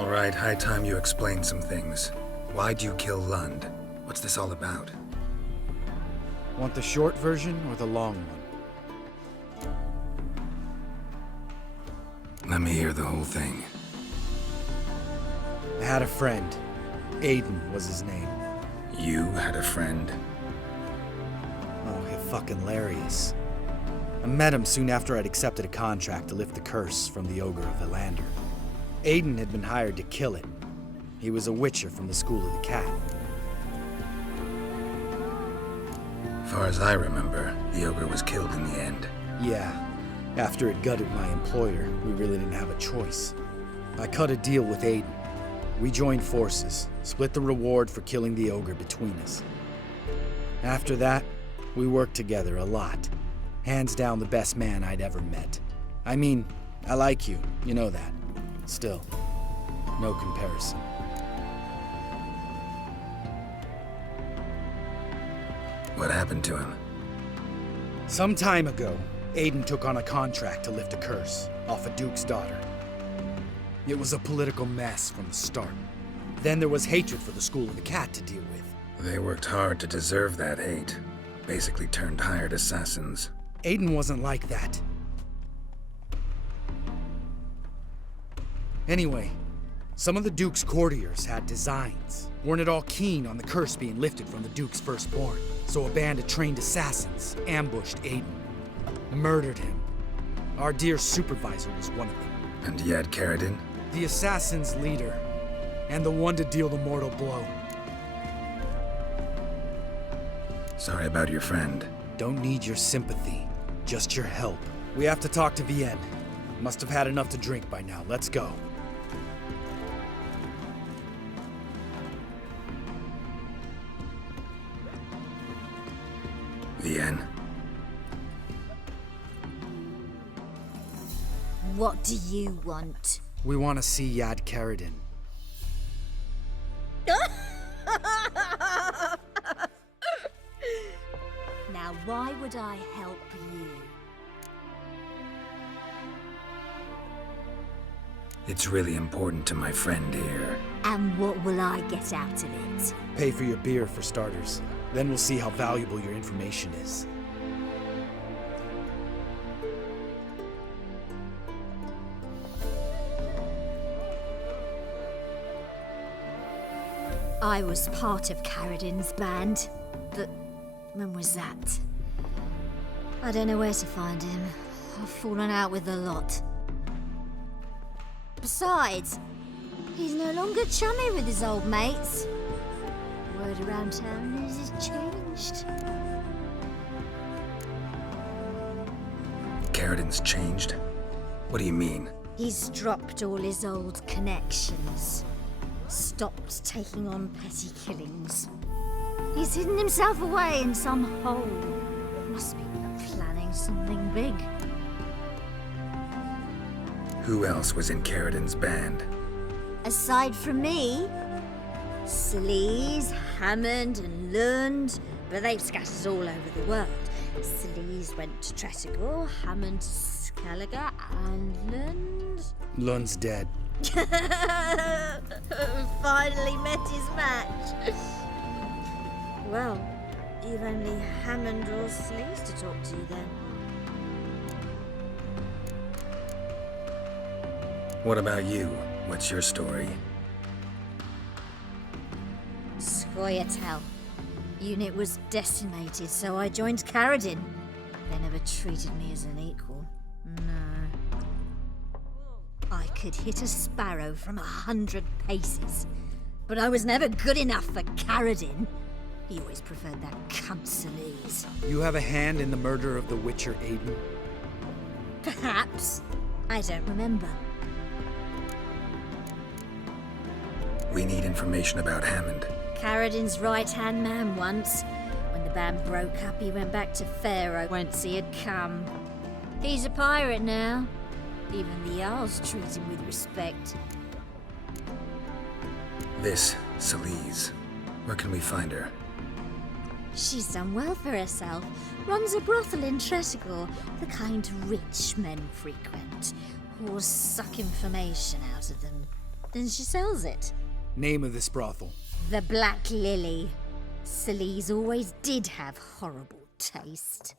All right, high time you explain some things. Why'd you kill Lund? What's this all about? Want the short version or the long one? Let me hear the whole thing. I had a friend. Aiden was his name. You had a friend? Oh, fucking hilarious. I met him soon after I'd accepted a contract to lift the curse from the Ogre of Elander. Aiden had been hired to kill it. He was a witcher from the School of the Cat. Far as I remember, the ogre was killed in the end. Yeah. After it gutted my employer, we really didn't have a choice. I cut a deal with Aiden. We joined forces, split the reward for killing the ogre between us. After that, we worked together a lot. Hands down the best man I'd ever met. I mean, I like you, you know that. Still, no comparison. What happened to him? Some time ago, Aiden took on a contract to lift a curse off a duke's daughter. It was a political mess from the start. Then there was hatred for the School of the Cat to deal with. They worked hard to deserve that hate. Basically turned hired assassins. Aiden wasn't like that. Anyway, some of the Duke's courtiers had designs. Weren't at all keen on the curse being lifted from the Duke's firstborn. So a band of trained assassins ambushed Aiden. Murdered him. Our dear supervisor was one of them. And you had Carradine? The assassin's leader. And the one to deal the mortal blow. Sorry about your friend. Don't need your sympathy. Just your help. We have to talk to Vienne. Must have had enough to drink by now. Let's go. Vienne. What do you want? We want to see Yad Carradine. Now, why would I help you? It's really important to my friend here. And what will I get out of it? Pay for your beer, for starters. Then we'll see how valuable your information is. I was part of Carradine's band, but when was that? I don't know where to find him. I've fallen out with a lot. Besides, he's no longer chummy with his old mates. Word around town is he's changed. Carradine's changed? What do you mean? He's dropped all his old connections. Stopped taking on petty killings. He's hidden himself away in some hole. Must be planning something big. Who else was in Carradine's band? Aside from me, Sleaze, Hammond and Lund, but they've scattered all over the world. Sleaze went to Tretogor, Hammond to Skellige, and Lund... Lund's dead. Finally met his match. Well, you've only Hammond or Sleaze to talk to then. What about you? What's your story? Scoia'tael. Unit was decimated, so I joined Carradine. They never treated me as an equal. No. I could hit a sparrow from 100 paces, but I was never good enough for Carradine. He always preferred that cunt Sleaze. You have a hand in the murder of the Witcher Aiden? Perhaps. I don't remember. We need information about Hammond. Carradine's right-hand man once. When the band broke up, he went back to Pharaoh whence he had come. He's a pirate now. Even the Jarls treat him with respect. This, Sleaze. Where can we find her? She's done well for herself. Runs a brothel in Tretogor, the kind rich men frequent. Whores suck information out of them. And she sells it. Name of this brothel. The Black Lily. Celise always did have horrible taste.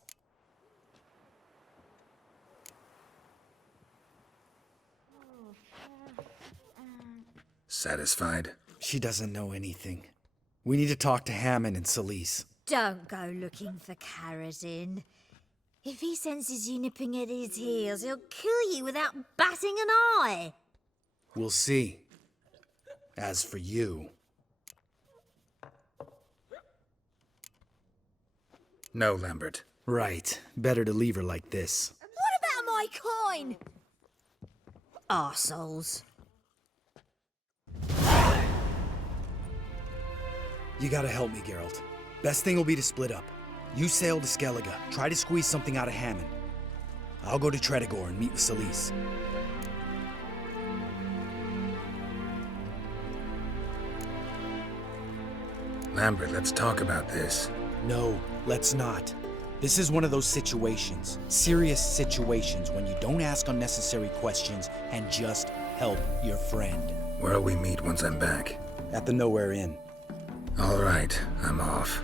Satisfied? She doesn't know anything. We need to talk to Hammond and Celise. Don't go looking for Carradine. If he senses you nipping at his heels, he'll kill you without batting an eye. We'll see. As for you... No, Lambert. Right. Better to leave her like this. What about my coin? Arseholes. You gotta help me, Geralt. Best thing will be to split up. You sail to Skellige, try to squeeze something out of Hammond. I'll go to Tredegor and meet with Celise. Lambert, let's talk about this. No, let's not. This is one of those situations, serious situations, when you don't ask unnecessary questions and just help your friend. Where'll we meet once I'm back? At the Nowhere Inn. All right, I'm off.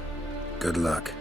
Good luck.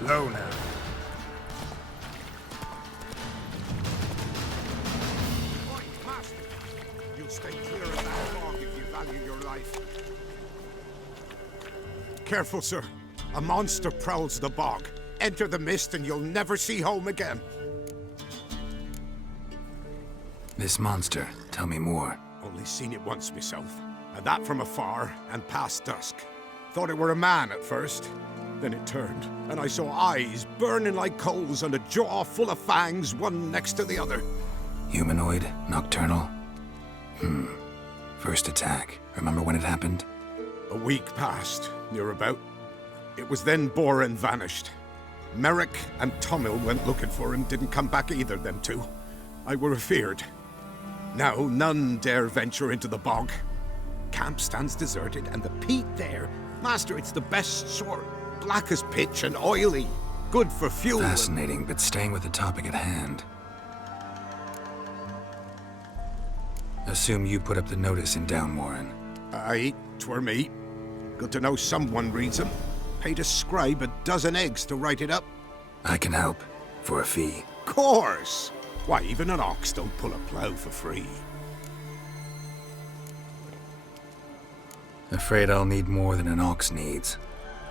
Slow now. Point, Master. You'll stay clear of that fog if you value your life. Careful, sir. A monster prowls the bog. Enter the mist and you'll never see home again. This monster, tell me more. Only seen it once myself, and that from afar and past dusk. Thought it were a man at first. Then it turned, and I saw eyes burning like coals and a jaw full of fangs, one next to the other. Humanoid? Nocturnal? First attack. Remember when it happened? A week passed, near about. It was then Boren vanished. Merrick and Tummel went looking for him, didn't come back either, them two. I were afeard. Now none dare venture into the bog. Camp stands deserted, and the peat there, master, it's the best sort. Black as pitch and oily. Good for fuel. Fascinating, but staying with the topic at hand. Assume you put up the notice in Downwarren. Aye, 'twere me. Good to know someone reads them. Paid a scribe a dozen eggs to write it up. I can help. For a fee. Course! Why, even an ox don't pull a plough for free. Afraid I'll need more than an ox needs.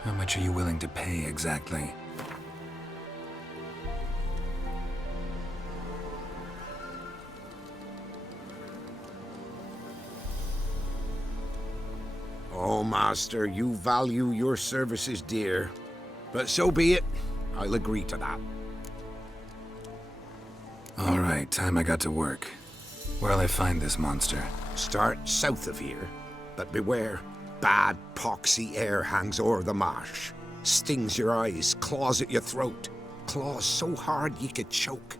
How much are you willing to pay exactly? Oh, master, you value your services dear. But so be it. I'll agree to that. All right, time I got to work. Where'll I find this monster? Start south of here. But beware. Bad, poxy air hangs o'er the marsh. Stings your eyes, claws at your throat. Claws so hard ye could choke.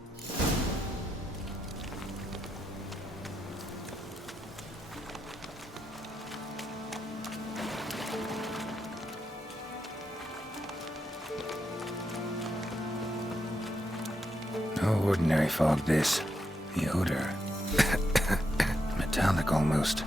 No ordinary fog, this. The odor. Metallic almost.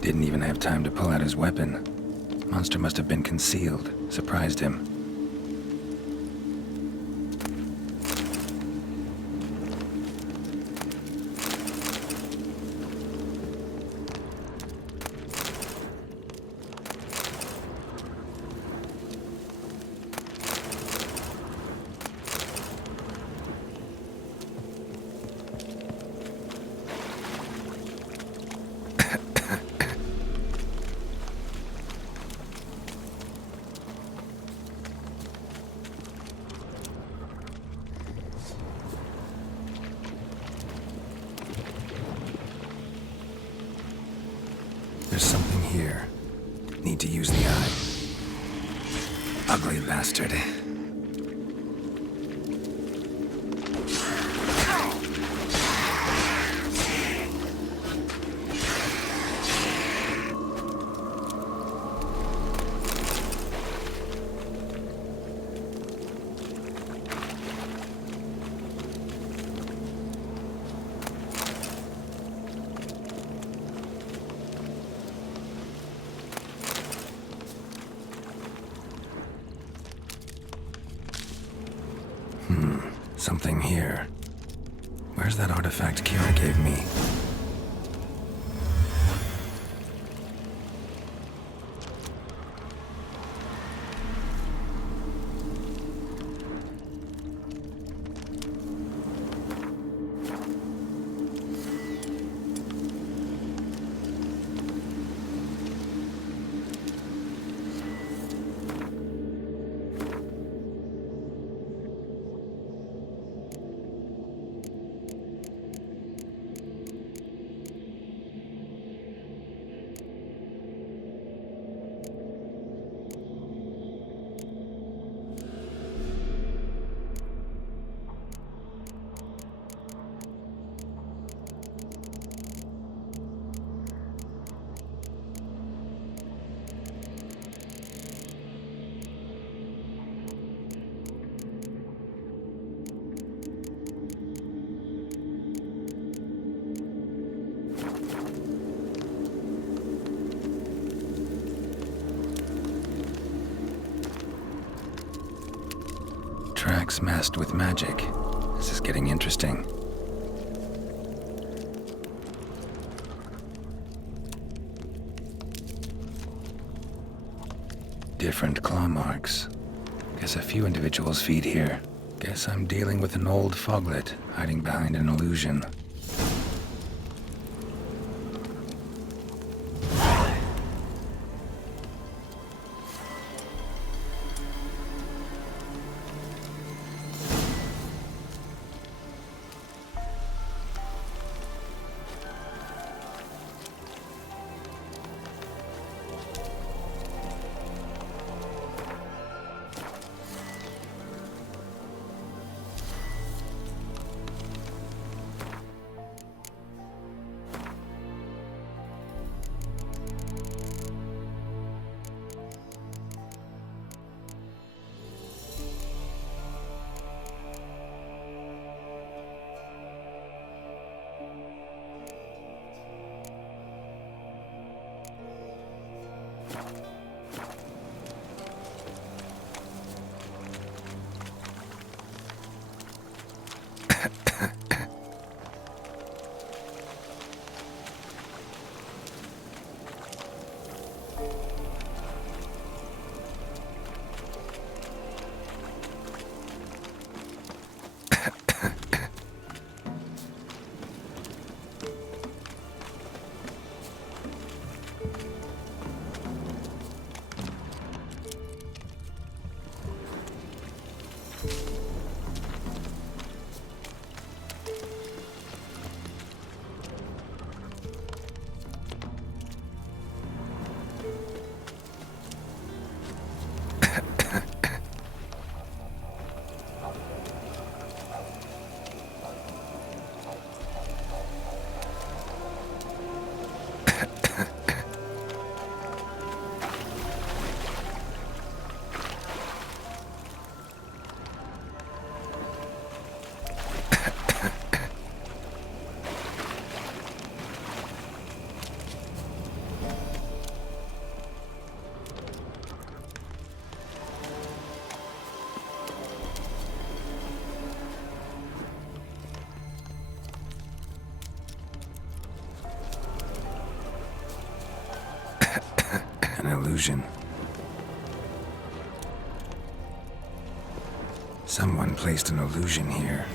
Didn't even have time to pull out his weapon. Monster must have been concealed. Surprised him. There's something here. Need to use the eye. Ugly bastard. Something here. Where's that artifact Kira gave me? tracks masked with magic. This is getting interesting. Different claw marks. Guess a few individuals feed here. Guess I'm dealing with an old foglet hiding behind an illusion. An illusion. Someone placed an illusion here.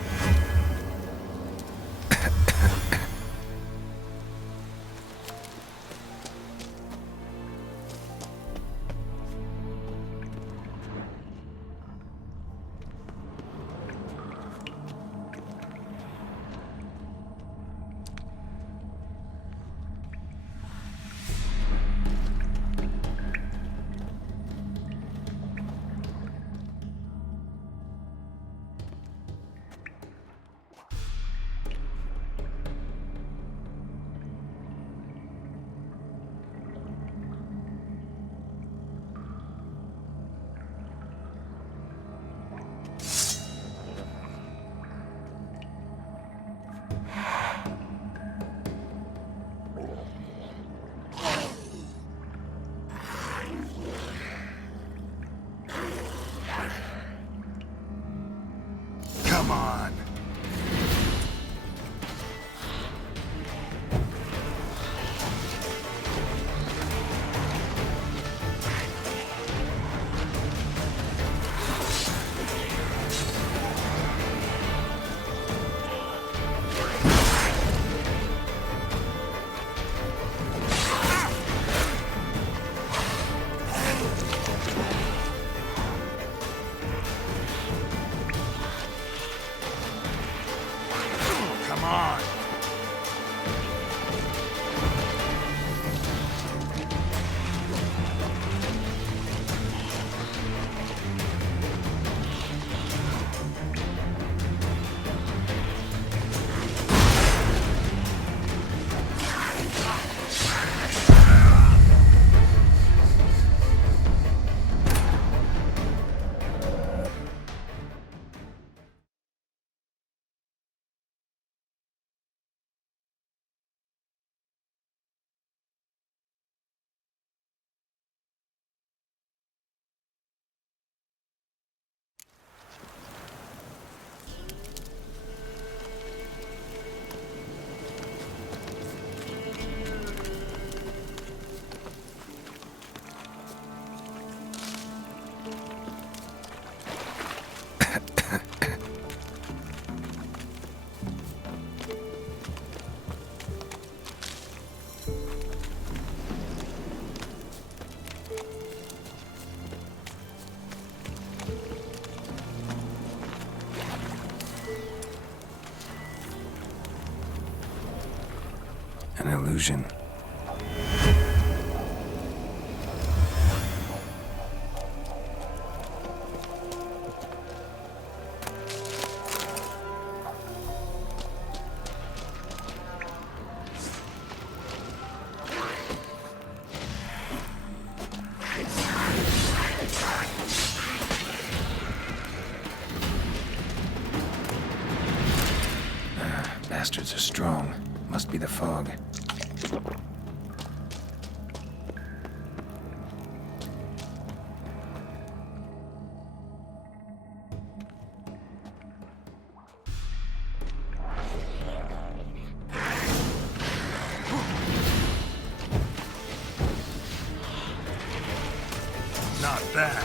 An illusion. Bastards are strong. Must be the fog. Not bad.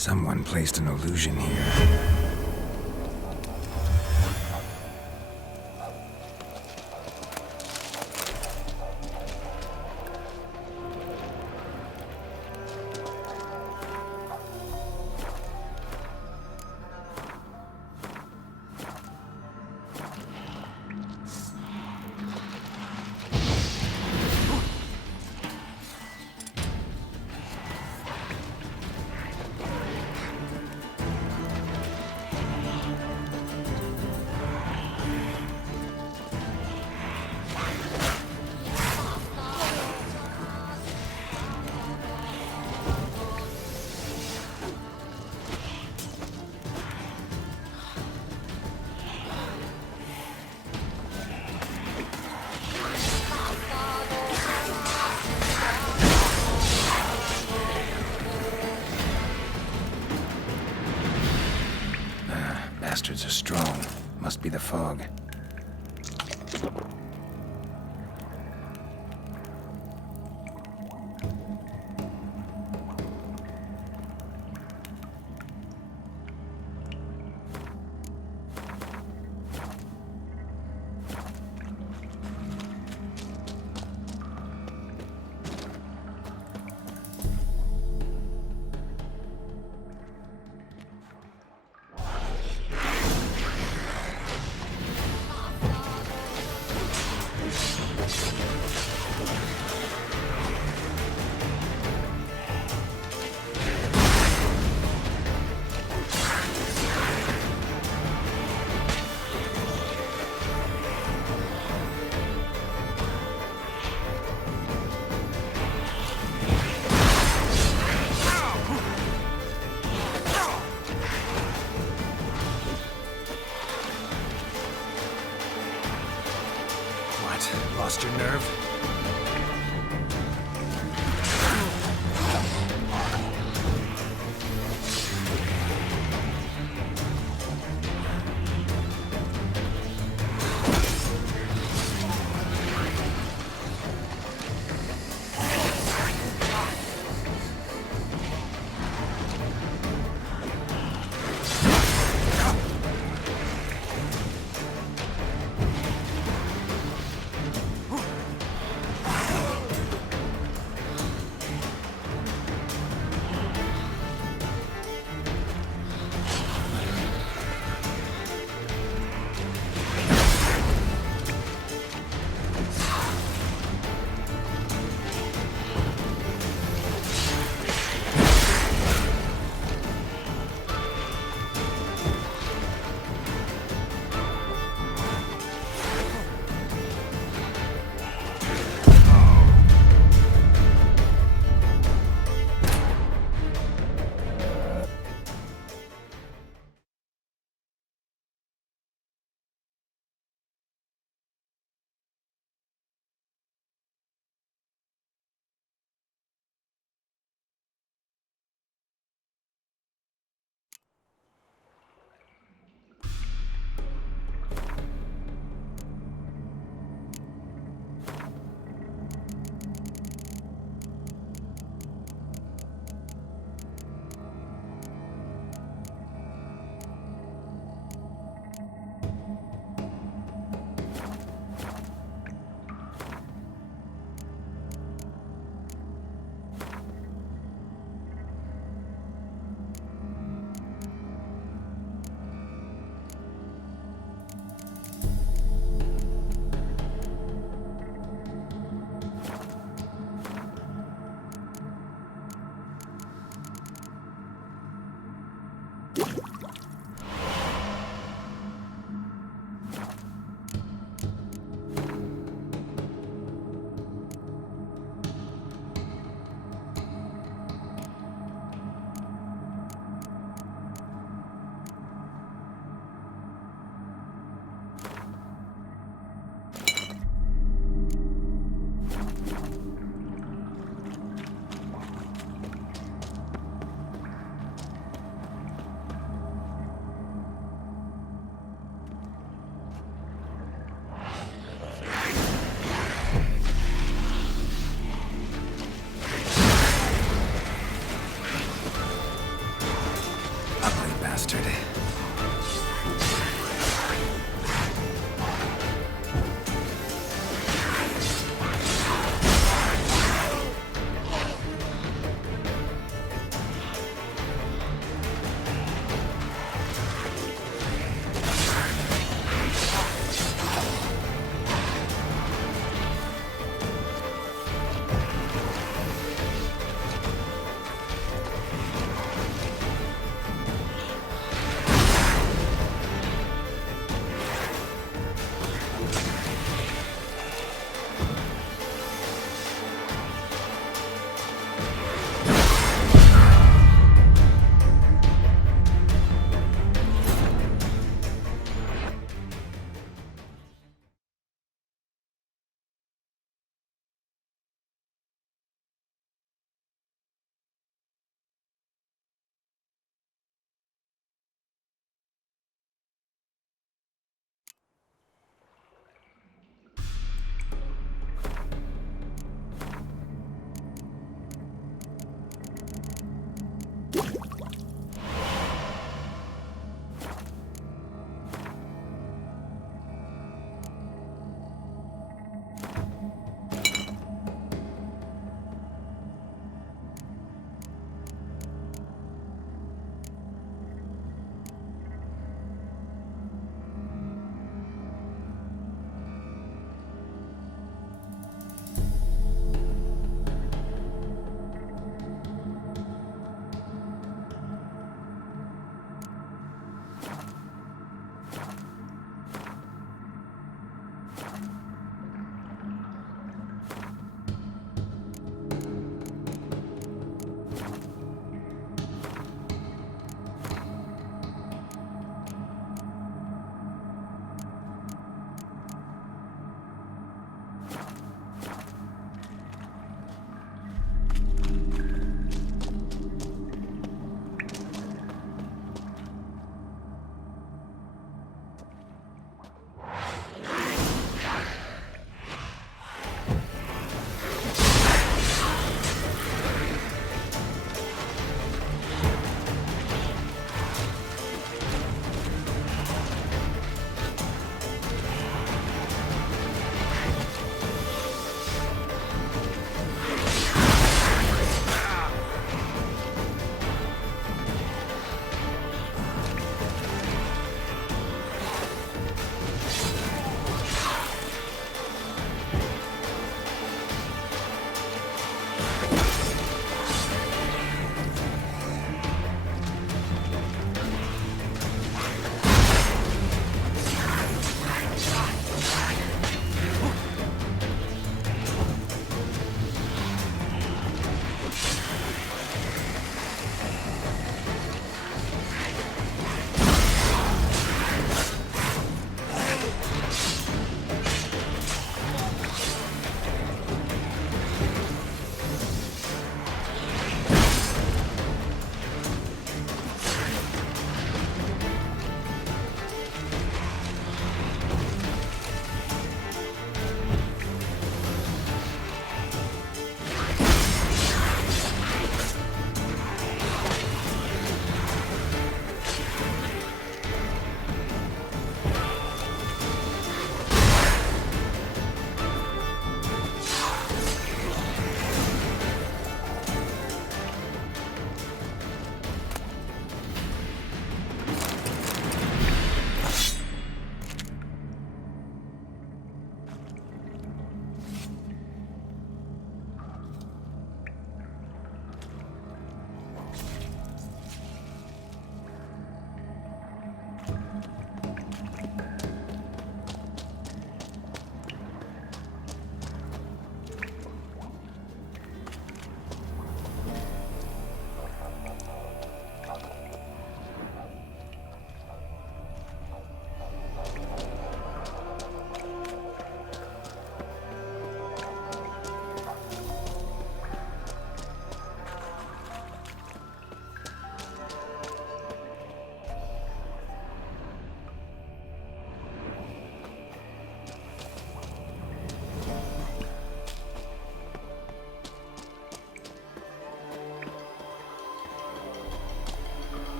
Someone placed an illusion here. Bastards are strong. Must be the fog. nerve.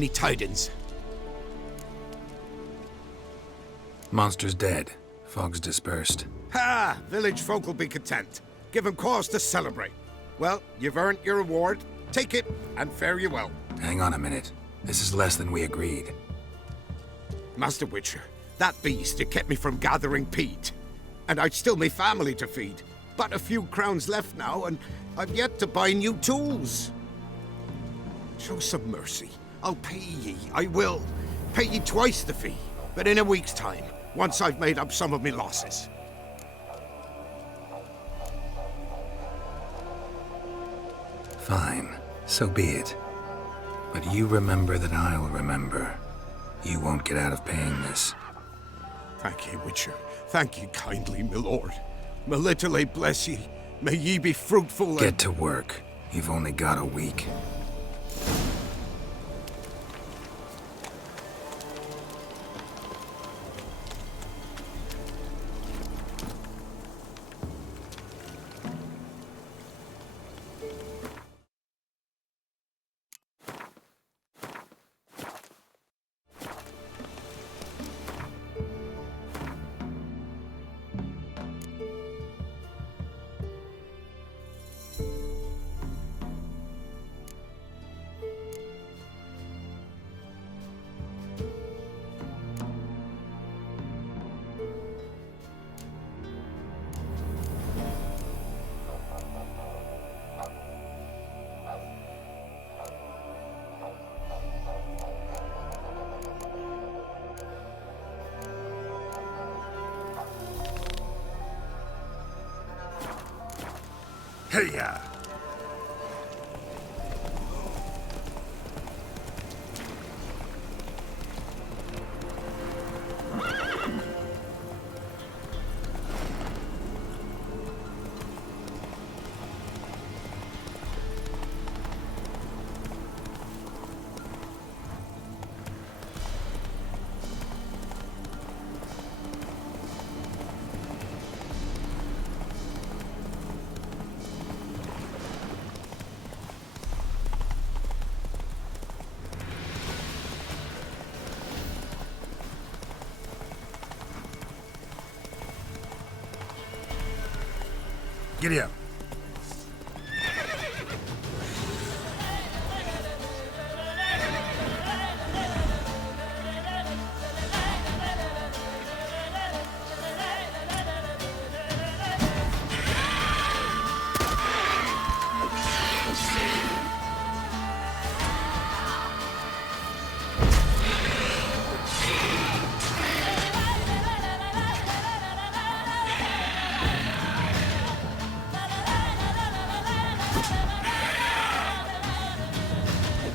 Any tidings? Monster's dead. Fog's dispersed. Ha! Village folk will be content. Give 'em cause to celebrate. Well, you've earned your reward. Take it, and fare you well. Hang on a minute. This is less than we agreed. Master Witcher, that beast, it kept me from gathering peat. And I'd still me family to feed. But a few crowns left now, and I've yet to buy new tools. Show some mercy. I'll pay ye, I will. Pay ye twice the fee, but in a week's time, once I've made up some of me losses. Fine. So be it. But you remember that I'll remember. You won't get out of paying this. Thank ye, Witcher. Thank ye kindly, my lord. Melitele bless ye. May ye be fruitful and... Get to work. You've only got a week. Hey-ya! Giddy up.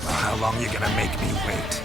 How long you gonna make me wait?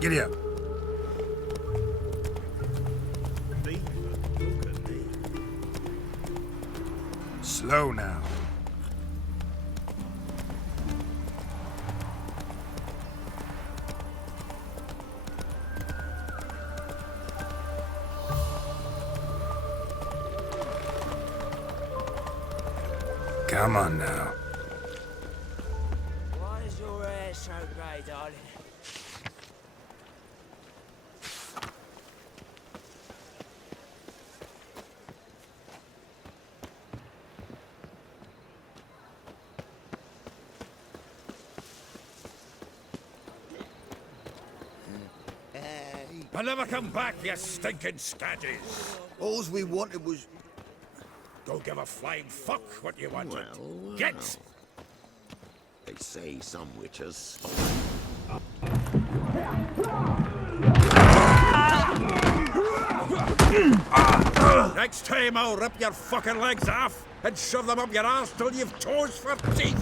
Giddy up. Low now. Come on now. Why is your hair so grey, darling? I'll never come back, you stinking scadges. All we wanted was... Don't give a flying fuck what you wanted. Well, Get! They say some witches. Next time I'll rip your fucking legs off and shove them up your ass till you've toes for teeth.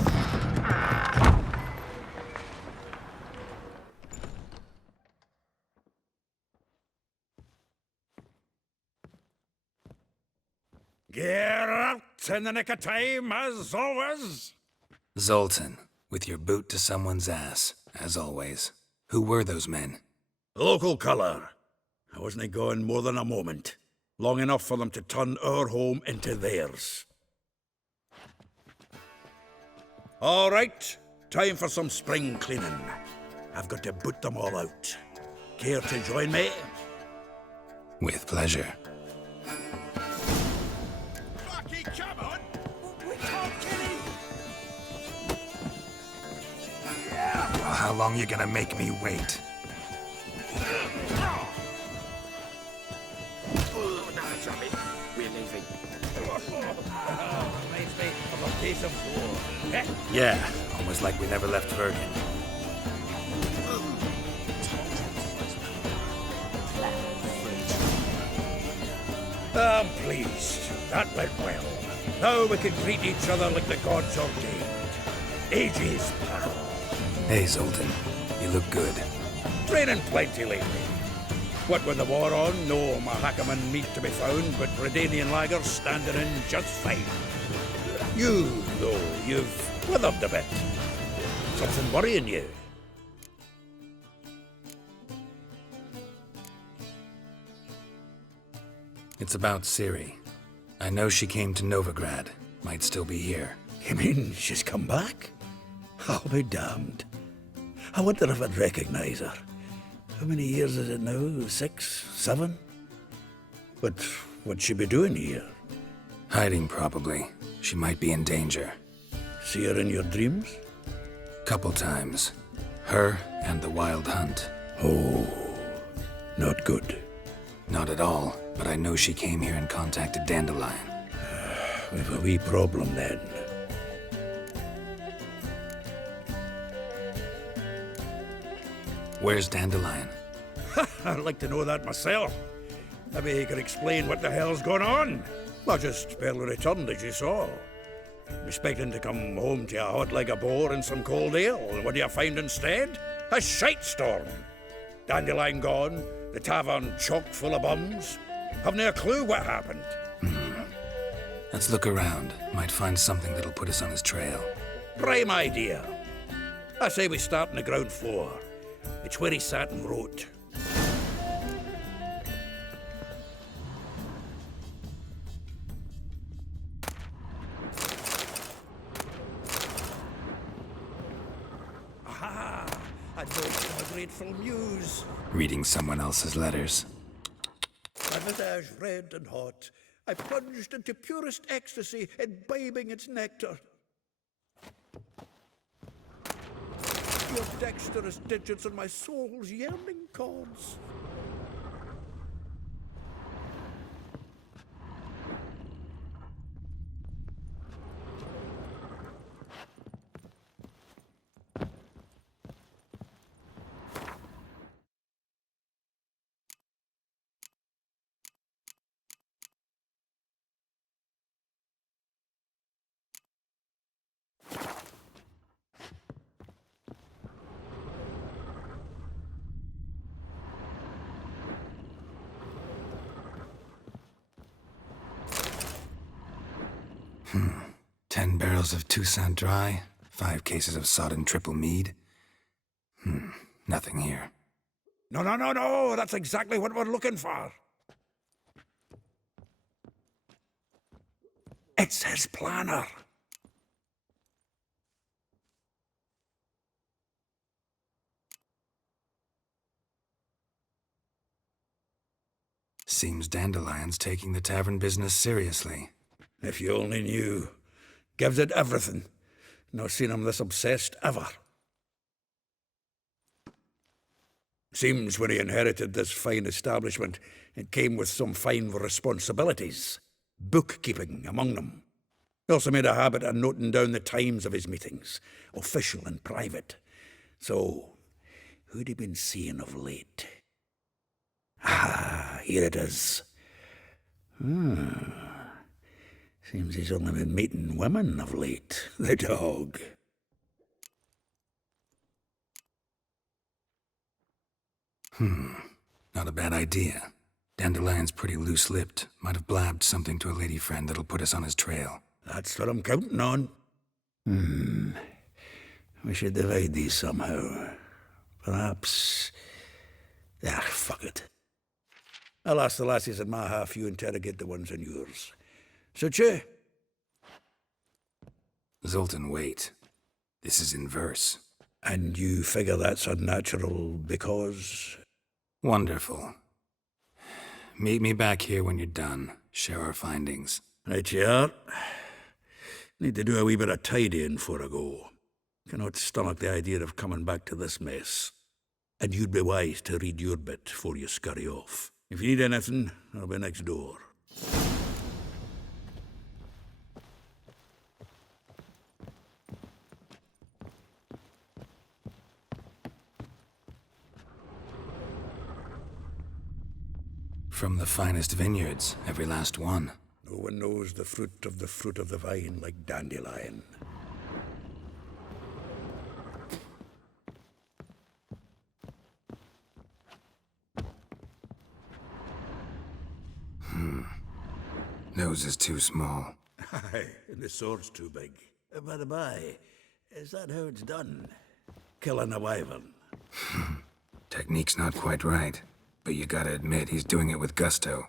Get out in the nick of time, as always. Zoltan, with your boot to someone's ass, as always. Who were those men? Local colour. I wasn't gone more than a moment. Long enough for them to turn our home into theirs. All right, time for some spring cleaning. I've got to boot them all out. Care to join me? With pleasure. Lucky, come on! We can't kill him! Well, how long you gonna make me wait? We're leaving. Reminds me of a piece of war. Eh? Yeah, almost like we never left Vergen. I'm pleased. That went well. Now we can greet each other like the gods ordained. Ages, pal. Hey, Zoltan, you look good. Training plenty lately. What with the war on, no Mahakaman meat to be found, but Redanian lagers standing in just fine. You, though, you've withered a bit. Something worrying you? It's about Ciri. I know she came to Novigrad. Might still be here. You mean she's come back? I'll be damned. I wonder if I'd recognize her. How many years is it now? 6, 7? But what'd she be doing here? Hiding, probably. She might be in danger. See her in your dreams? Couple times. Her and the Wild Hunt. Oh, not good. Not at all, but I know she came here and contacted Dandelion. We've a wee problem then. Where's Dandelion? I'd like to know that myself. Maybe he could explain what the hell's going on. I just barely returned, as you saw. Expecting to come home to a hot leg of boar and some cold ale. What do you find instead? A shite storm. Dandelion gone, the tavern chock full of bums. Haven't a clue what happened. Let's look around. Might find something that'll put us on his trail. Prime idea. I say we start on the ground floor. It's where he sat and wrote. Aha! A note from a grateful muse. Reading someone else's letters. My visage red and hot, I plunged into purest ecstasy, imbibing its nectar. Your dexterous digits on my soul's yearning chords. 10 barrels of Toussaint Dry, 5 cases of sodden triple mead. Nothing here. No, no, no, no! That's exactly what we're looking for! It's his planner! Seems Dandelion's taking the tavern business seriously. If you only knew. Gives it everything. Not seen him this obsessed ever. Seems when he inherited this fine establishment, it came with some fine responsibilities. Bookkeeping among them. He also made a habit of noting down the times of his meetings, official and private. So, who'd he been seeing of late? Ah, here it is. Seems he's only been meeting women of late, the dog. Not a bad idea. Dandelion's pretty loose-lipped. Might have blabbed something to a lady friend that'll put us on his trail. That's what I'm counting on. We should divide these somehow. Perhaps... fuck it. I'll ask the lassies in my half, you interrogate the ones in yours. Suit you? Zoltan, wait. This is in verse. And you figure that's unnatural because... Wonderful. Meet me back here when you're done. Share our findings. Right you are. Need to do a wee bit of tidying before I go. Cannot stomach the idea of coming back to this mess. And you'd be wise to read your bit before you scurry off. If you need anything, I'll be next door. From the finest vineyards, every last one. No one knows the fruit of the vine like Dandelion. Nose is too small. Aye, and the sword's too big. By the by, is that how it's done? Killing a wyvern? Technique's not quite right, but you gotta admit he's doing it with gusto.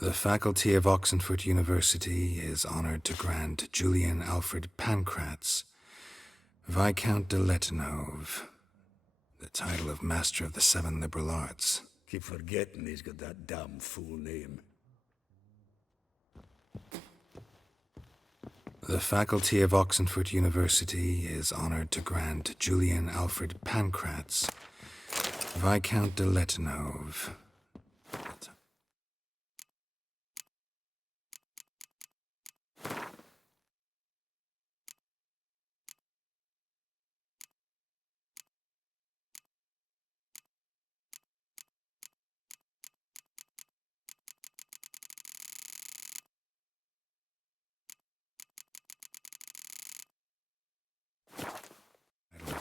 The faculty of Oxenford University is honored to grant Julian Alfred Pancratz, Viscount de Letenove, the title of Master of the Seven Liberal Arts. Keep forgetting he's got that damn fool name. The faculty of Oxenford University is honored to grant Julian Alfred Pancratz, Viscount de Letenove.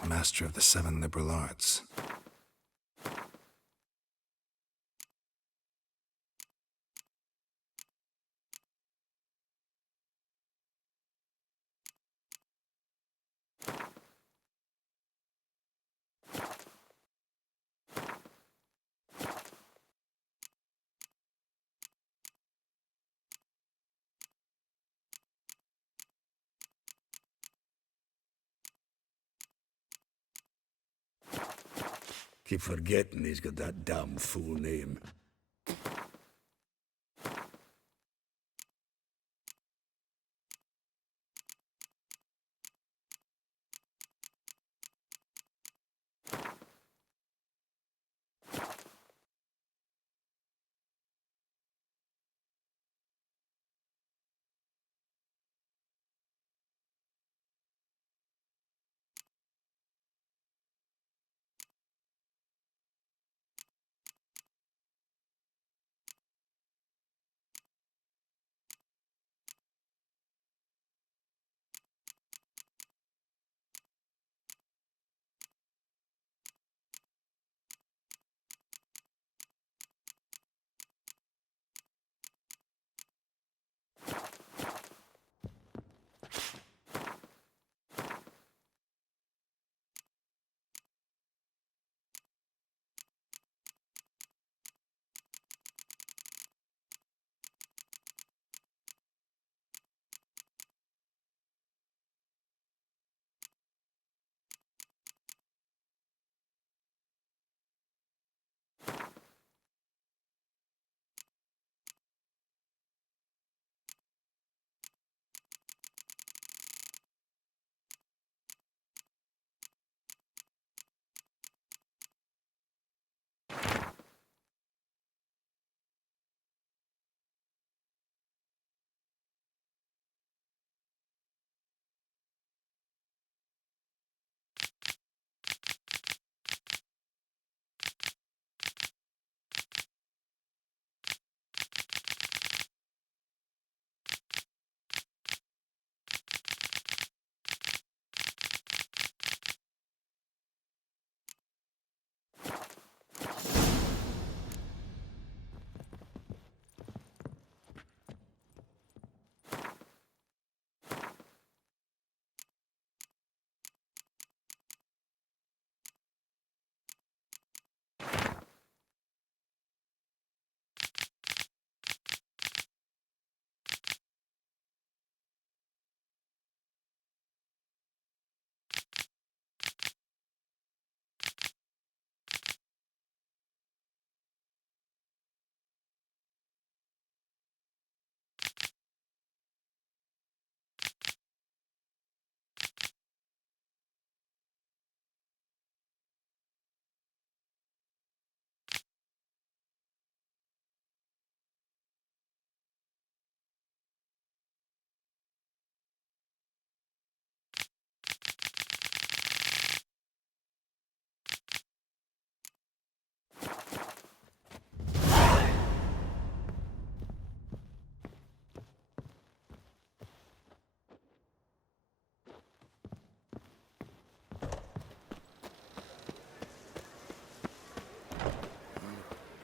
Master of the Seven Liberal Arts. Keep forgetting he's got that damn fool name.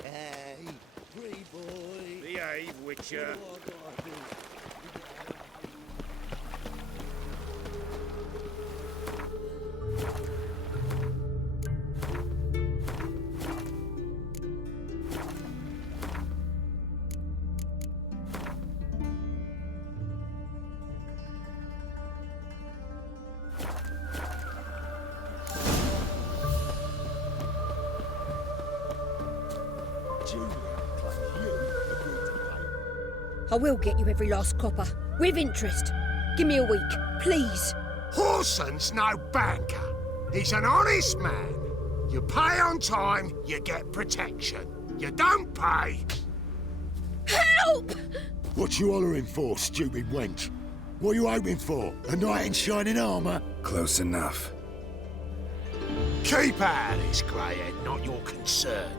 Hey, free boy. Behave, Witcher. I will get you every last copper, with interest. Give me a week, please. Horson's no banker. He's an honest man. You pay on time, you get protection. You don't pay. Help! What you hollering for, stupid wench? What you hoping for? A knight in shining armour? Close enough. Keep out of this, greyhead, not your concern.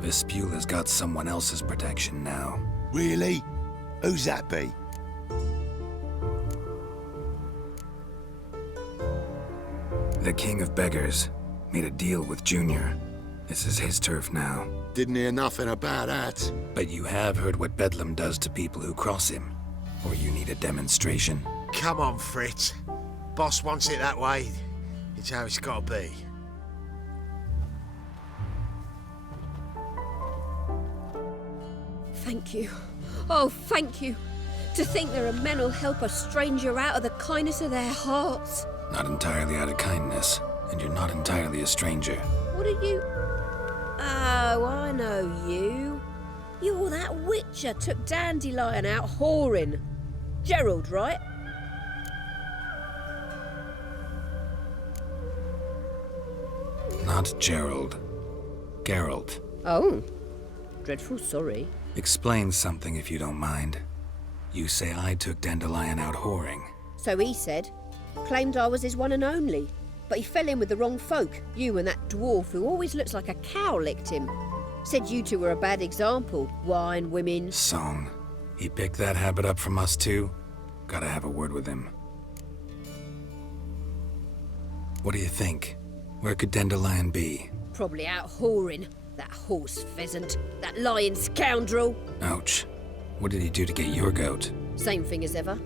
Vespula's got someone else's protection now. Really? Who's that be? The King of Beggars made a deal with Junior. This is his turf now. Didn't hear nothing about that. But you have heard what Bedlam does to people who cross him. Or you need a demonstration? Come on, Fritz. Boss wants it that way. It's how it's gotta be. Thank you. Oh, thank you. To think there are men who'll help a stranger out of the kindness of their hearts. Not entirely out of kindness, and you're not entirely a stranger. What are you... Oh, I know you. You're that witcher took Dandelion out whoring. Gerald, right? Not Gerald. Geralt. Oh. Dreadful sorry. Explain something if you don't mind. You say I took Dandelion out whoring. So he said. Claimed I was his one and only. But he fell in with the wrong folk. You and that dwarf who always looks like a cow licked him. Said you two were a bad example. Wine, women... Song. He picked that habit up from us too? Gotta have a word with him. What do you think? Where could Dandelion be? Probably out whoring. That horse pheasant. That lying scoundrel. Ouch. What did he do to get your goat? Same thing as ever.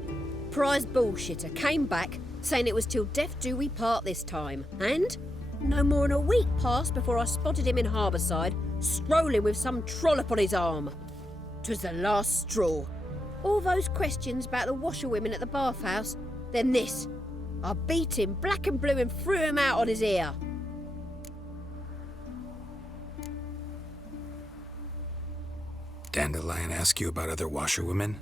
Prize bullshitter came back, saying it was till death do we part this time. And no more than a week passed before I spotted him in Harbourside, strolling with some trollop on his arm. 'Twas the last straw. All those questions about the washerwomen at the bathhouse, then this. I beat him black and blue and threw him out on his ear. Dandelion ask you about other washerwomen?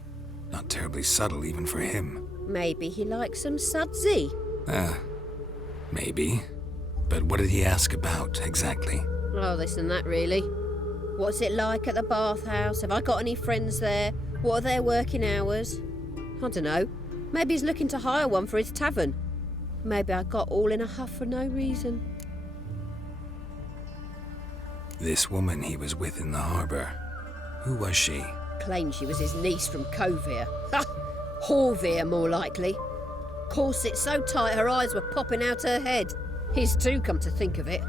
Not terribly subtle even for him. Maybe he likes some sudsy. Maybe. But what did he ask about, exactly? Oh, this and that, really. What's it like at the bathhouse? Have I got any friends there? What are their working hours? I don't know. Maybe he's looking to hire one for his tavern. Maybe I got all in a huff for no reason. This woman he was with in the harbour. Who was she? Claimed she was his niece from Kovir. Ha! Horvir, more likely. Corset so tight her eyes were popping out her head. His too, come to think of it.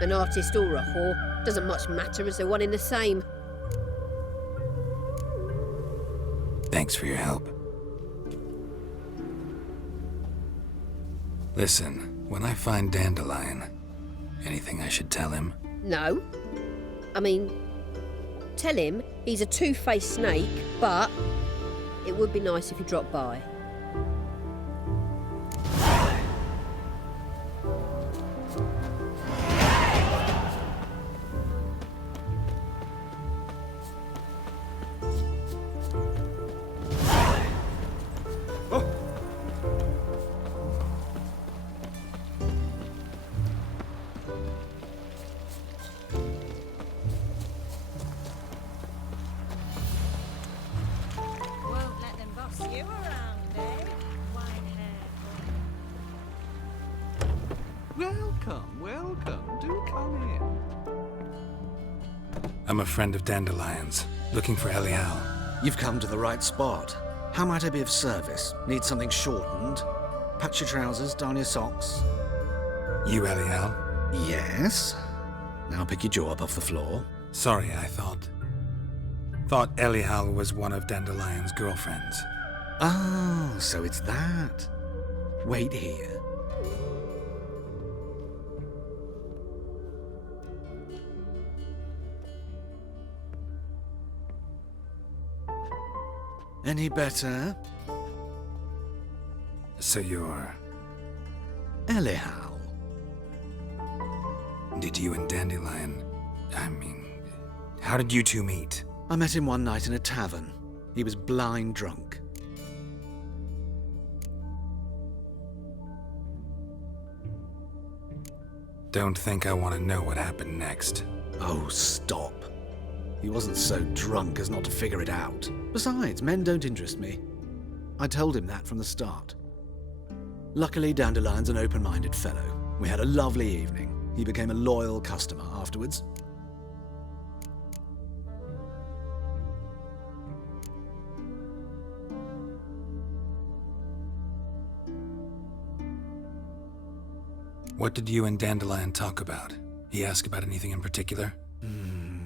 An artist or a whore. Doesn't much matter as they're one in the same. Thanks for your help. Listen, when I find Dandelion, anything I should tell him? No. I mean, tell him he's a two-faced snake, but it would be nice if he dropped by. Won't let them boss you around, eh? Welcome, welcome. Do come in. I'm a friend of Dandelion's, looking for Elial. You've come to the right spot. How might I be of service? Need something shortened? Patch your trousers, darn your socks? You Elial? Yes. Now pick your jaw up off the floor. Sorry, I thought Elial was one of Dandelion's girlfriends. Oh, so it's that. Wait here. Any better? So you're... Elial. Did you and Dandelion... how did you two meet? I met him one night in a tavern. He was blind drunk. Don't think I want to know what happened next. Oh, stop. He wasn't so drunk as not to figure it out. Besides, men don't interest me. I told him that from the start. Luckily, Dandelion's an open-minded fellow. We had a lovely evening. He became a loyal customer afterwards. What did you and Dandelion talk about? He asked about anything in particular?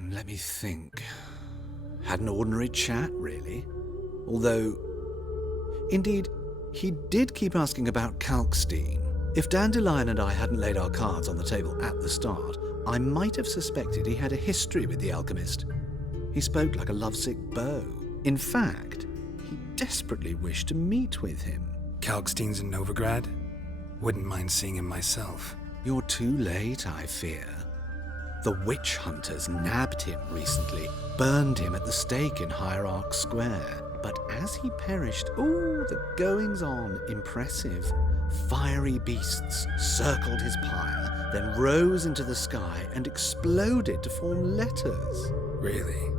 Let me think. Had an ordinary chat, really. Although, indeed, he did keep asking about Kalkstein. If Dandelion and I hadn't laid our cards on the table at the start, I might have suspected he had a history with the alchemist. He spoke like a lovesick beau. In fact, He desperately wished to meet with him. Kalkstein's in Novigrad? Wouldn't mind seeing him myself. You're too late, I fear. The witch hunters nabbed him recently, burned him at the stake in Hierarch Square. But as he perished, the goings-on impressive. Fiery beasts circled his pyre, then rose into the sky and exploded to form letters. Really?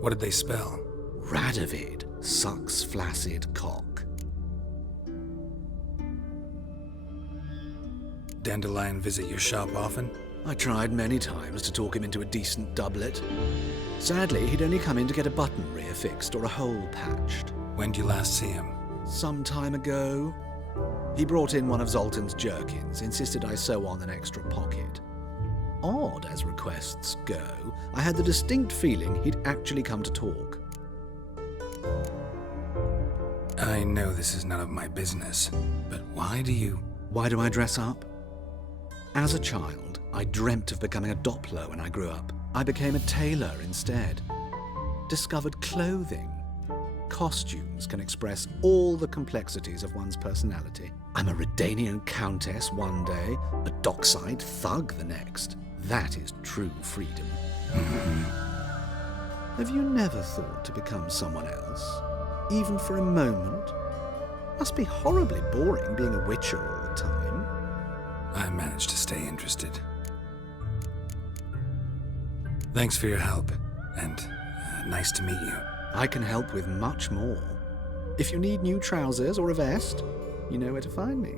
What did they spell? Radovid sucks flaccid cock. Dandelion visit your shop often? I tried many times to talk him into a decent doublet. Sadly, he'd only come in to get a button reaffixed or a hole patched. When did you last see him? Some time ago. He brought in one of Zoltan's jerkins, insisted I sew on an extra pocket. Odd as requests go, I had the distinct feeling he'd actually come to talk. I know this is none of my business, but why do I dress up? As a child, I dreamt of becoming a Doppler when I grew up. I became a tailor instead. Discovered clothing. Costumes can express all the complexities of one's personality. I'm a Redanian countess one day, a dockside thug the next. That is true freedom. Have you never thought to become someone else? Even for a moment? Must be horribly boring being a witcher all the time. I managed to stay interested. Thanks for your help, and nice to meet you. I can help with much more. If you need new trousers or a vest, you know where to find me.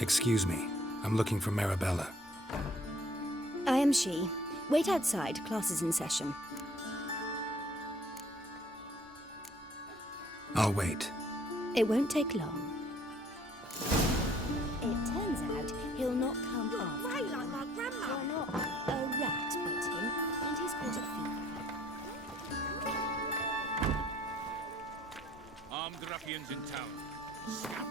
Excuse me. I'm looking for Marabella. I am she. Wait outside. Class is in session. I'll wait. It won't take long. It turns out he'll not come after. Right like my grandma. You're not. A rat bit him, and he's got a fever. Armed ruffians in town. Snap.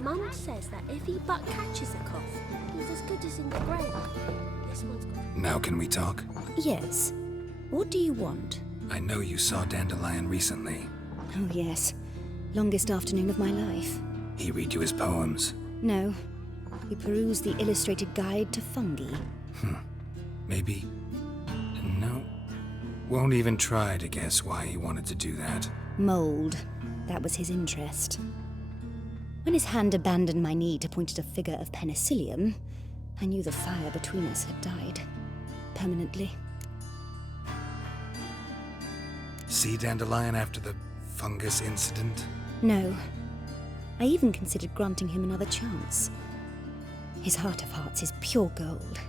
Mum says that if he but catches a cough, he's as good as in the grave. This one's got... Now can we talk? Yes. What do you want? I know you saw Dandelion recently. Oh, yes. Longest afternoon of my life. He read you his poems? No. We perused the illustrated guide to fungi. Maybe... No. Won't even try to guess why he wanted to do that. Mold. That was his interest. When his hand abandoned my knee to point at a figure of penicillium, I knew the fire between us had died. Permanently. See Dandelion after the fungus incident? No. I even considered granting him another chance. His heart of hearts is pure gold.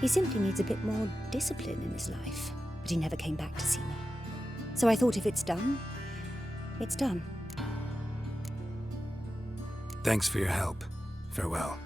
He simply needs a bit more discipline in his life. But he never came back to see me. So I thought if it's done, It's done. Thanks for your help. Farewell.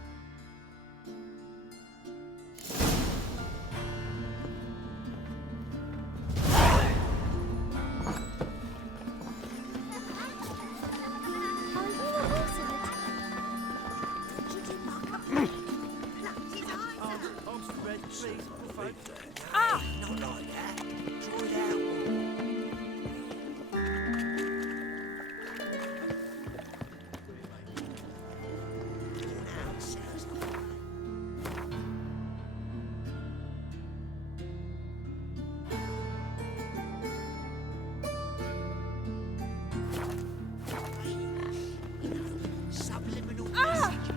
Not like that. Draw it out. Subliminal message.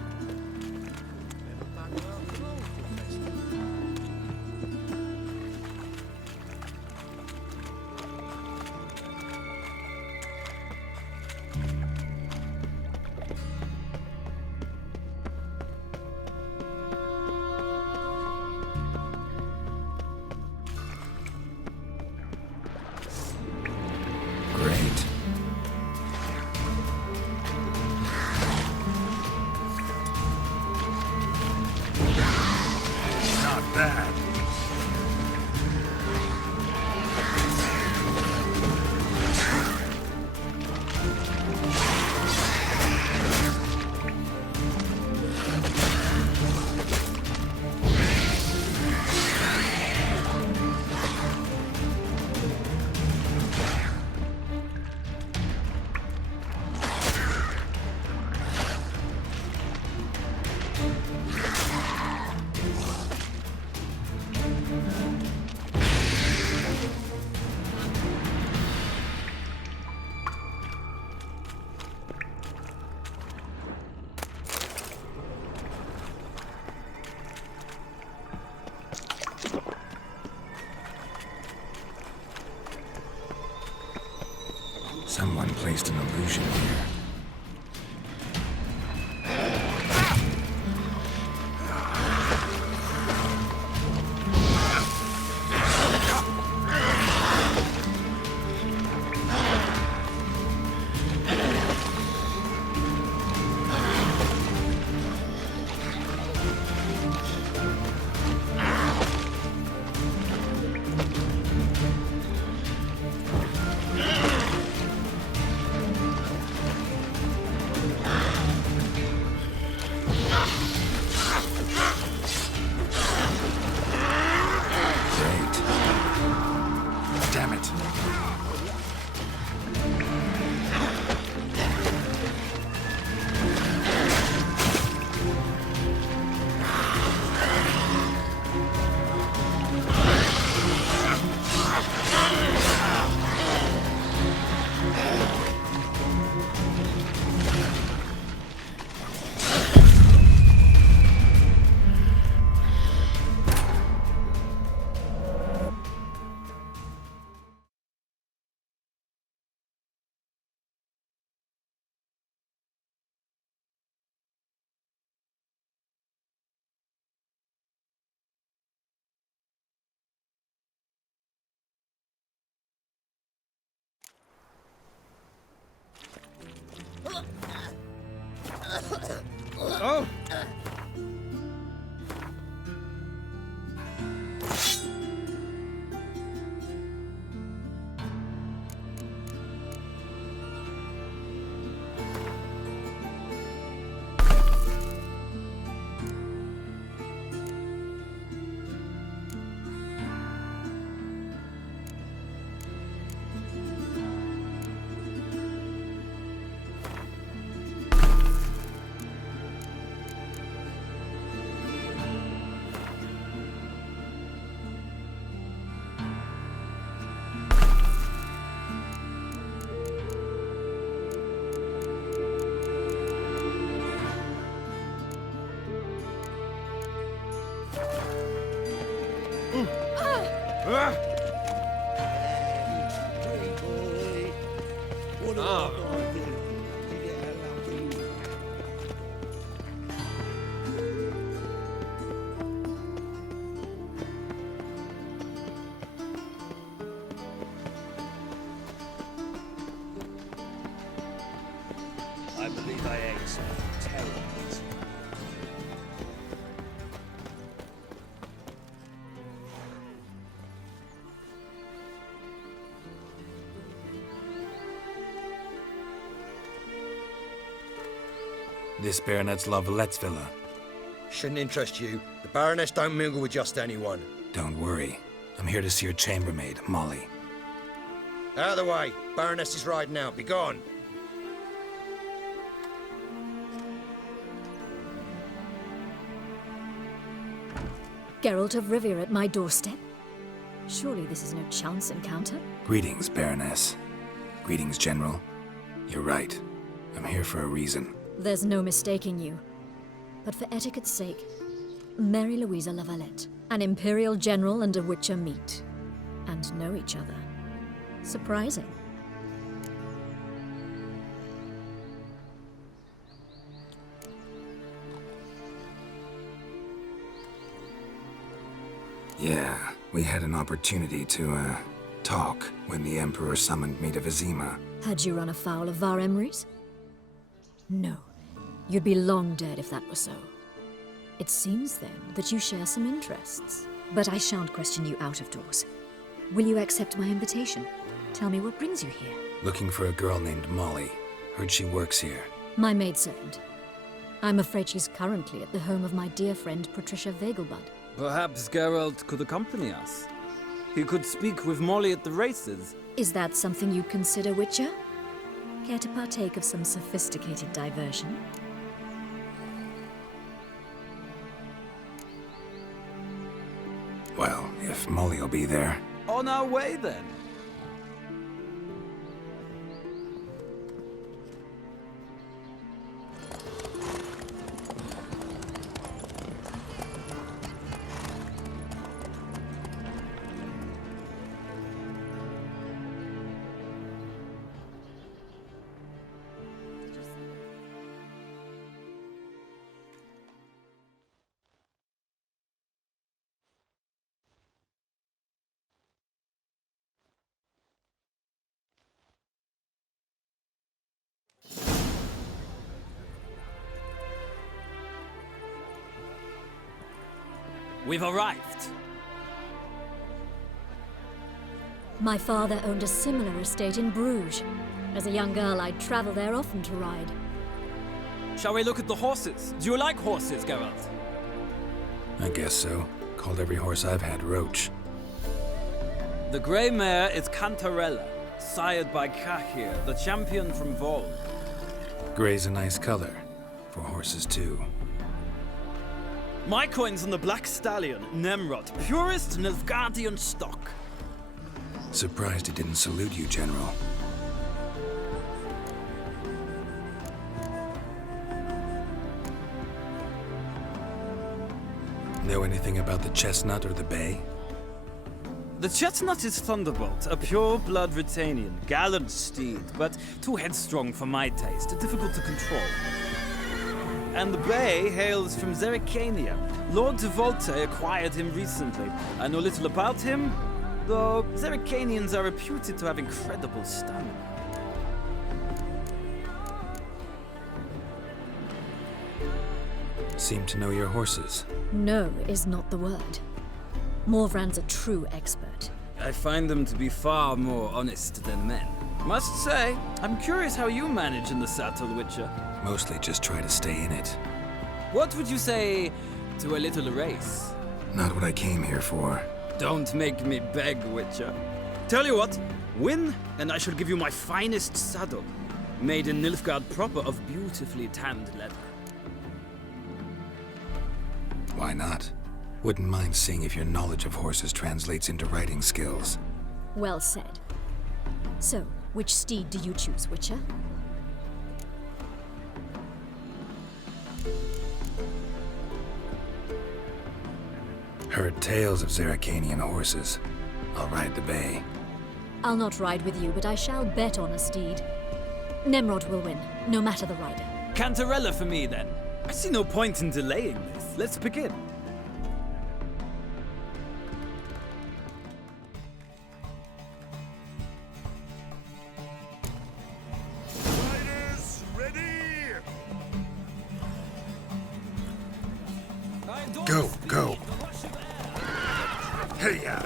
Great. Not bad. Someone placed an illusion here. Damn it. Oh! This Baronet's La Vallette's villa. Shouldn't interest you. The Baroness don't mingle with just anyone. Don't worry. I'm here to see your chambermaid, Molly. Out of the way. Baroness is riding out. Be gone. Geralt of Rivia at my doorstep? Surely this is no chance encounter? Greetings, Baroness. Greetings, General. You're right. I'm here for a reason. There's no mistaking you. But for etiquette's sake, Mary Louisa La Valette, an Imperial General and a Witcher meet. And know each other. Surprising. Yeah, we had an opportunity to, talk when the Emperor summoned me to Vizima. Had you run afoul of Var Emrys? No. You'd be long dead if that were so. It seems, then, that you share some interests. But I shan't question you out of doors. Will you accept my invitation? Tell me what brings you here. Looking for a girl named Molly. Heard she works here. My maidservant. I'm afraid she's currently at the home of my dear friend Patricia Vegelbud. Perhaps Geralt could accompany us. He could speak with Molly at the races. Is that something you'd consider, Witcher? Care to partake of some sophisticated diversion? Well, if Molly'll be there. On our way, then. We've arrived. My father owned a similar estate in Bruges. As a young girl, I'd travel there often to ride. Shall we look at the horses? Do you like horses, Geralt? I guess so. Called every horse I've had Roach. The grey mare is Cantarella, sired by Cahir, the champion from Vol. Grey's a nice color. For horses, too. My coin's on the Black Stallion, Nemrod, purest Nilfgaardian stock. Surprised he didn't salute you, General. Know anything about the Chestnut or the Bay? The Chestnut is Thunderbolt, a pure-blood Britannian, gallant steed, but too headstrong for my taste, difficult to control. And the Bay hails from Zerrikania. Lord de Volte acquired him recently. I know little about him, though Zerrikanians are reputed to have incredible stamina. Seem to know your horses. No is not the word. Morvran's a true expert. I find them to be far more honest than men. Must say, I'm curious how you manage in the saddle, Witcher. Mostly just try to stay in it. What would you say to a little race? Not what I came here for. Don't make me beg, Witcher. Tell you what, win, and I shall give you my finest saddle, made in Nilfgaard proper of beautifully tanned leather. Why not? Wouldn't mind seeing if your knowledge of horses translates into riding skills. Well said. So, which steed do you choose, Witcher? Heard tales of Zerrikanian horses. I'll ride the Bay. I'll not ride with you, but I shall bet on a steed. Nemrod will win, no matter the rider. Cantarella for me, then. I see no point in delaying this. Let's begin. Riders, ready! Here.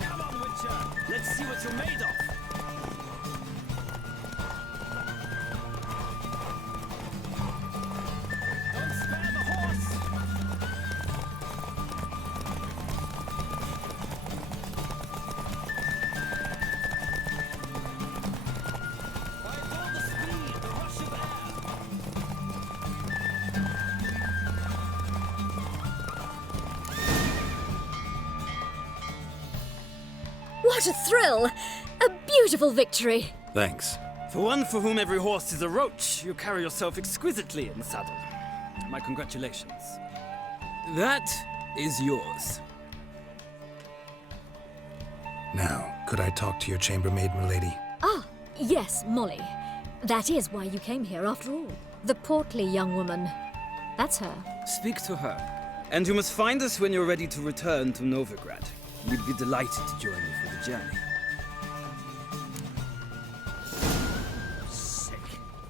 Come on, Witcher! Let's see what you're made of! Don't spare the horse! Find all the speed, the rush of air! What a thrill! A beautiful victory! Thanks. For one for whom every horse is a roach, you carry yourself exquisitely in the saddle. My congratulations. That is yours. Now, could I talk to your chambermaid, milady? Ah, yes, Molly. That is why you came here after all. The portly young woman. That's her. Speak to her. And you must find us when you're ready to return to Novigrad. We'd be delighted to join you for the journey.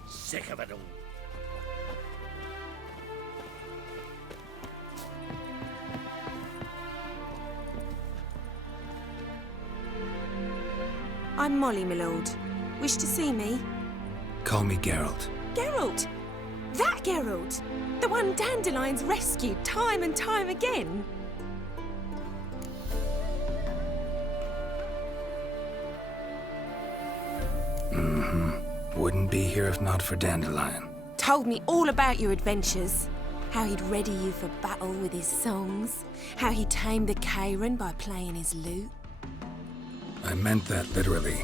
Sick of it all. I'm Molly, my lord. Wish to see me? Call me Geralt. Geralt! That Geralt! The one Dandelion's rescued time and time again! Wouldn't be here if not for Dandelion. Told me all about your adventures. How he'd ready you for battle with his songs. How he tamed the Kairan by playing his lute. I meant that literally.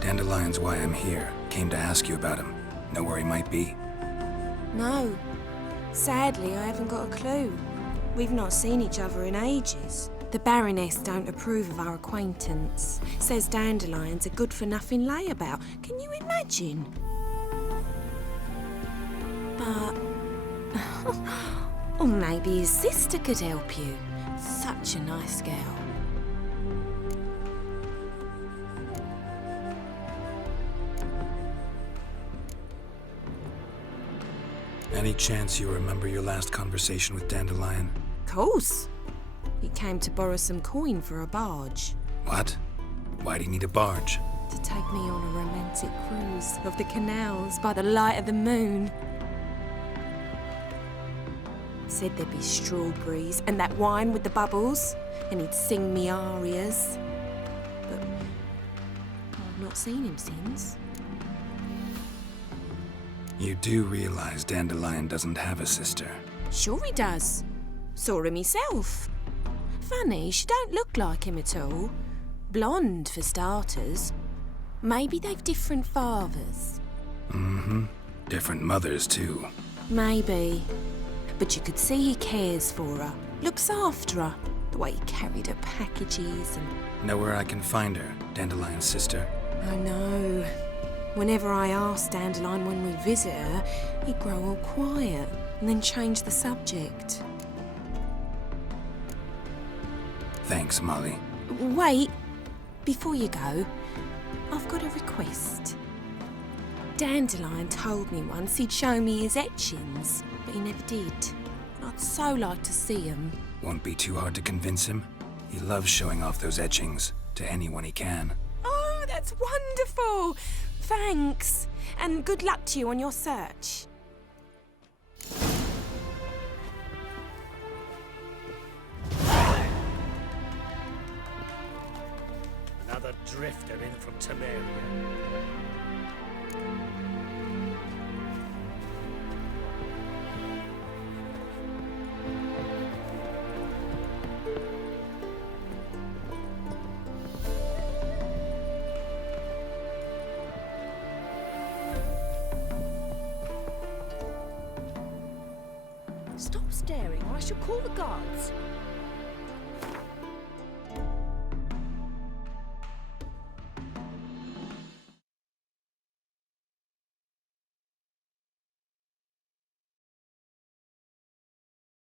Dandelion's why I'm here. Came to ask you about him. Know where he might be? No. Sadly, I haven't got a clue. We've not seen each other in ages. The Baroness don't approve of our acquaintance. Says Dandelion's a good-for-nothing layabout. Can you imagine? But... or maybe his sister could help you. Such a nice girl. Any chance you remember your last conversation with Dandelion? Course. He came to borrow some coin for a barge. What? Why'd he need a barge? To take me on a romantic cruise of the canals by the light of the moon. Said there'd be strawberries and that wine with the bubbles, and he'd sing me arias. But I've not seen him since. You do realize Dandelion doesn't have a sister. Sure he does. Saw him myself. Funny, she don't look like him at all. Blonde, for starters. Maybe they've different fathers. Different mothers, too. Maybe. But you could see he cares for her. Looks after her. The way he carried her packages and... Know where I can find her, Dandelion's sister? I know. Whenever I asked Dandelion when we visit her, he'd grow all quiet and then change the subject. Thanks, Molly. Wait. Before you go, I've got a request. Dandelion told me once he'd show me his etchings, but he never did. I'd so like to see them. Won't be too hard to convince him. He loves showing off those etchings to anyone he can. Oh, that's wonderful! Thanks. And good luck to you on your search. Another drifter in from Temeria. Stop staring or I shall call the guards.